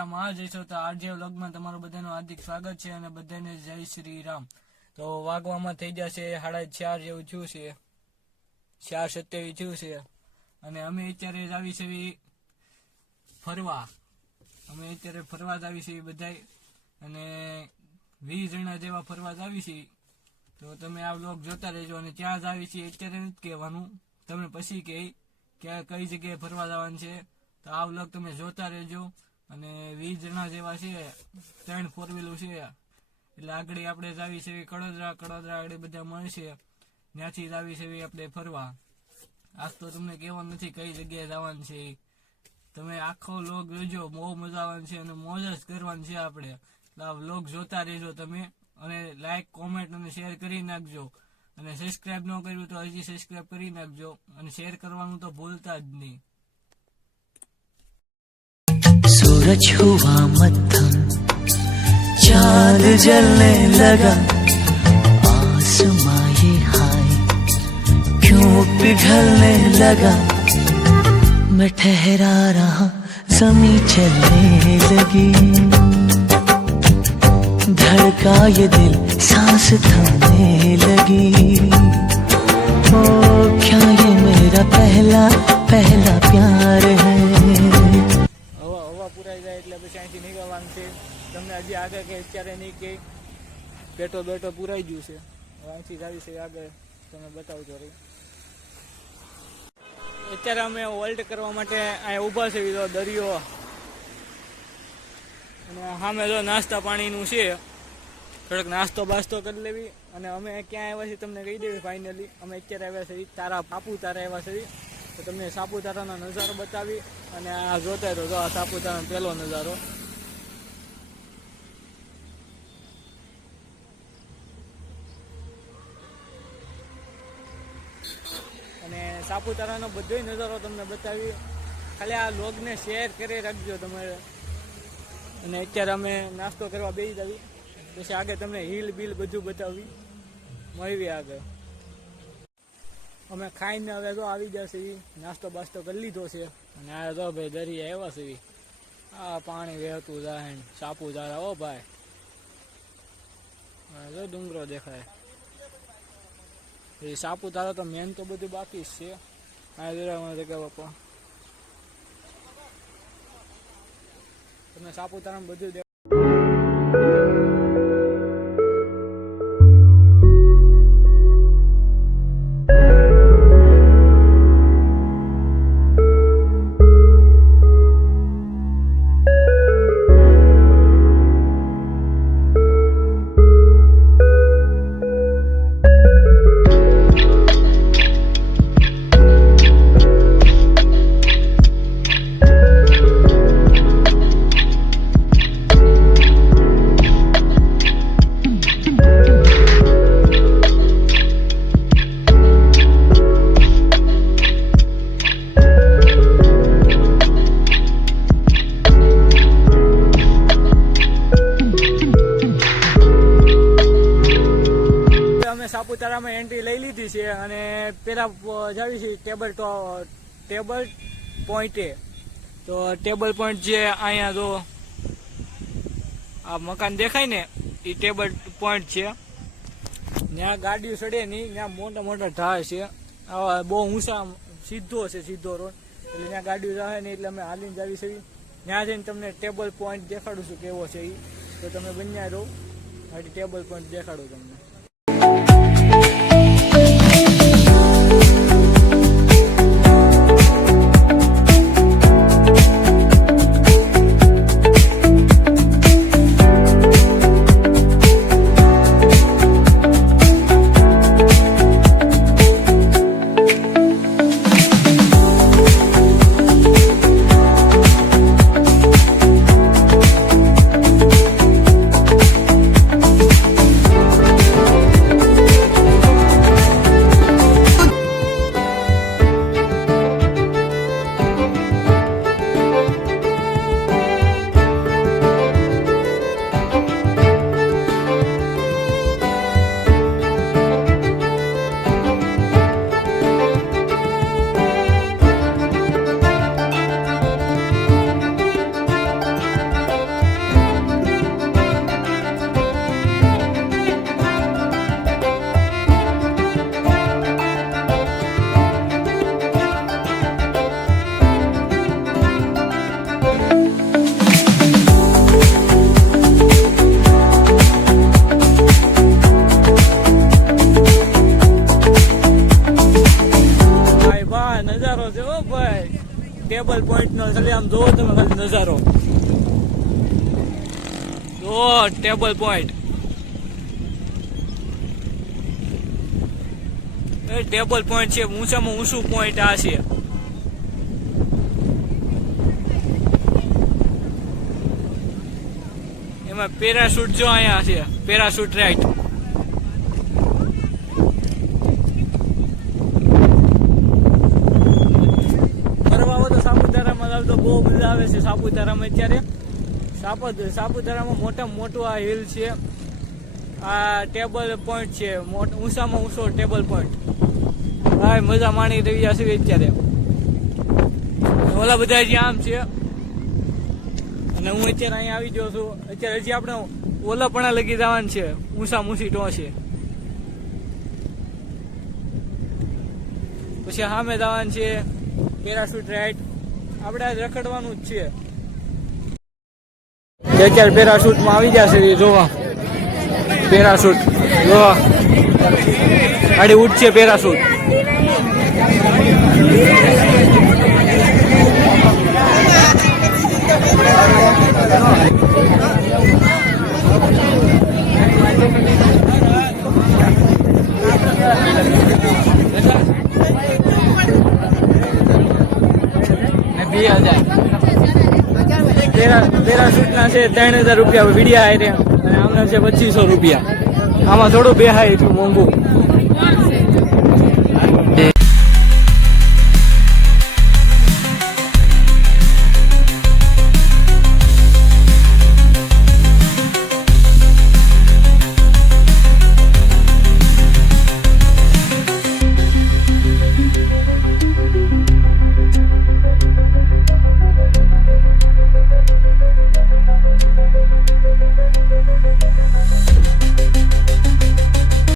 રામ આ જય છો તો આરજે વ્લોગમાં તમારું બધાનું હાર્દિક સ્વાગત છે અને બધાને જય શ્રી રામ। તો વાગવામાં થઈ જશે 4:30 જેવું થયું છે, 4:27 થયું છે અને અમે અત્યારે જ આવી છે ફરવા। અમે અત્યારે ફરવા જ આવી છે બધા અને 20 જણા જેવા ફરવા જ આવી છે। તો તમે આ વ્લોગ જોતા રહેજો અને ત્યાં જ આવી છે અત્યારે નથી કહેવાનું, તમે પછી કે કઈ જગ્યાએ ફરવા જવાનું છે તો આ વ્લોગ તમે જોતા રહેજો। અને 20 જણા જેવા છે, 3 4 વ્હીલર છે એટલે આગળ આપણે જ આવી છે કડોદરા આગળ બધા મળશે, ત્યાંથી જ આવી છે આપણે ફરવા। આજ તો તમને કહેવાનું નથી કઈ જગ્યાએ જવાનું છે, તમે આખો વ્લોગ જોજો, બહુ મજા આવવાની છે અને મોજ જ કરવાની છે આપણે। આ વ્લોગ જોતા રહેજો તમે અને લાઈક કોમેન્ટ અને શેર કરી નાખજો અને સબસ્ક્રાઇબ ન કર્યું તો હજી સબસ્ક્રાઇબ કરી નાખજો અને શેર કરવાનું તો ભૂલતા જ નહીં। सूरज हुआ मत्थम, चांद जलने लगा, आसमां ये हाय क्यों पिघलने लगा। मैं ठहरा रहा, ज़मीं चलने लगी, धड़का ये दिल, सांस थमने लगी। ओ क्या ये मेरा पहला प्यार है। પૂરાઈ જાય એટલે પછી અહીંથી નીકળવાનું છે। તમને હજી આગળ કે અત્યારે નહીં કે પેટ્રોલ પૂરાઈ ગયું છે, અહીંથી જ આવી છે આગળ તમે બતાવજો રહી। અત્યારે અમે હોલ્ડ કરવા માટે અહીંયા ઊભા છે દરિયો અને સામે જો નાસ્તા પાણીનું છે, થોડોક નાસ્તો બાસ્તો કરી લેવી અને અમે ક્યાં આવ્યા છીએ તમને કહી દેવી ફાઇનલી। અમે અત્યારે આવ્યા છીએ સાપુતારા આવ્યા છીએ, તો તમને સાપુતારાનો નજારો બતાવી અને આ જોતા રહો, આ સાપુતારાનો પહેલો નજારો। અને સાપુતારાનો બધો નજારો તમને બતાવી, ખાલી આ વ્લોગને શેર કરી રાખજો તમારે। અને અત્યારે અમે નાસ્તો કરવા બેસી જાવી, પછી આગળ તમને હિલ બિલ બધું બતાવી મળવી આગળ। અમે ખાઈને હવે તો આવી જશે, નાસ્તો બાસ્તો કરી લીધો છે અને આ તો ભાઈ દરિયા આવ્યા છે, આ પાણી વહેતું જાય સાપુતારા। ઓ ભાઈ જો ડુંગરો દેખાય, એ સાપુતારા તો મેન તો બધું બાકી જ છે। આ જોવા બાપા તમે સાપુતારામાં બધું સાપુતારામાં એન્ટ્રી લઈ લીધી છે અને પેલા જાવી છે ટેબલ પોઈન્ટે। તો ટેબલ પોઈન્ટ જે અહીંયા જો આ મકાન દેખાય ને એ ટેબલ પોઈન્ટ છે, ત્યાં ગાડીઓ ચડે નહીં, ત્યાં મોટા મોટા ઢાળ છે, આવા બહુ ઊંચા સીધો રોડ, એટલે ત્યાં ગાડીઓ જાય નહીં એટલે અમે હાલીને જાવી છે। ત્યાં જઈને તમને ટેબલ પોઈન્ટ દેખાડું છું કેવો છે એ, તો તમે બન્યા રહો, ટેબલ પોઈન્ટ દેખાડું તમને। ટેબલ પોઈન્ટ નો ખાલી આમ જોવો તમે ખાલી નજારો જો ટેબલ પોઈન્ટ એ ટેબલ પોઈન્ટ છે ઊંચામાં ઊંચું પોઈન્ટ આ છે એમાં પેરાશૂટ જો અહીંયા છે પેરાશૂટ રાઈટ સાપુતારામાં આવતો બહુ મજા આવે છે સાપુતારામાં અત્યારે સાપુતારામાં મોટામાં મોટું આ હિલ છે આ ટેબલ પોઈન્ટ છે ઊંચામાં ઊંચો ટેબલ પોઈન્ટ હા મજા માણી રહ્યા છે અત્યારે ઓલા બધા જે આમ છે અને હું અત્યારે અહીંયા આવી ગયો છું અત્યારે હજી આપણે ઓલાપણા લગી જવાનું છે ઊંચા ઊંચી ટો છે પછી સામે જવાનું છે પેરાશૂટ રાઈડ આપણે આજ રખડવાનું જ છે અત્યારે પેરાશૂટમાં આવી જશે જોવા પેરાશૂટ જોવા ગાડી ઉઠશે પેરાશૂટ પેરાશૂટ ના છે 3000 રૂપિયા વિડિયા અને આમના છે 2500 રૂપિયા આમાં થોડું બેહાય એટલું મોંઘું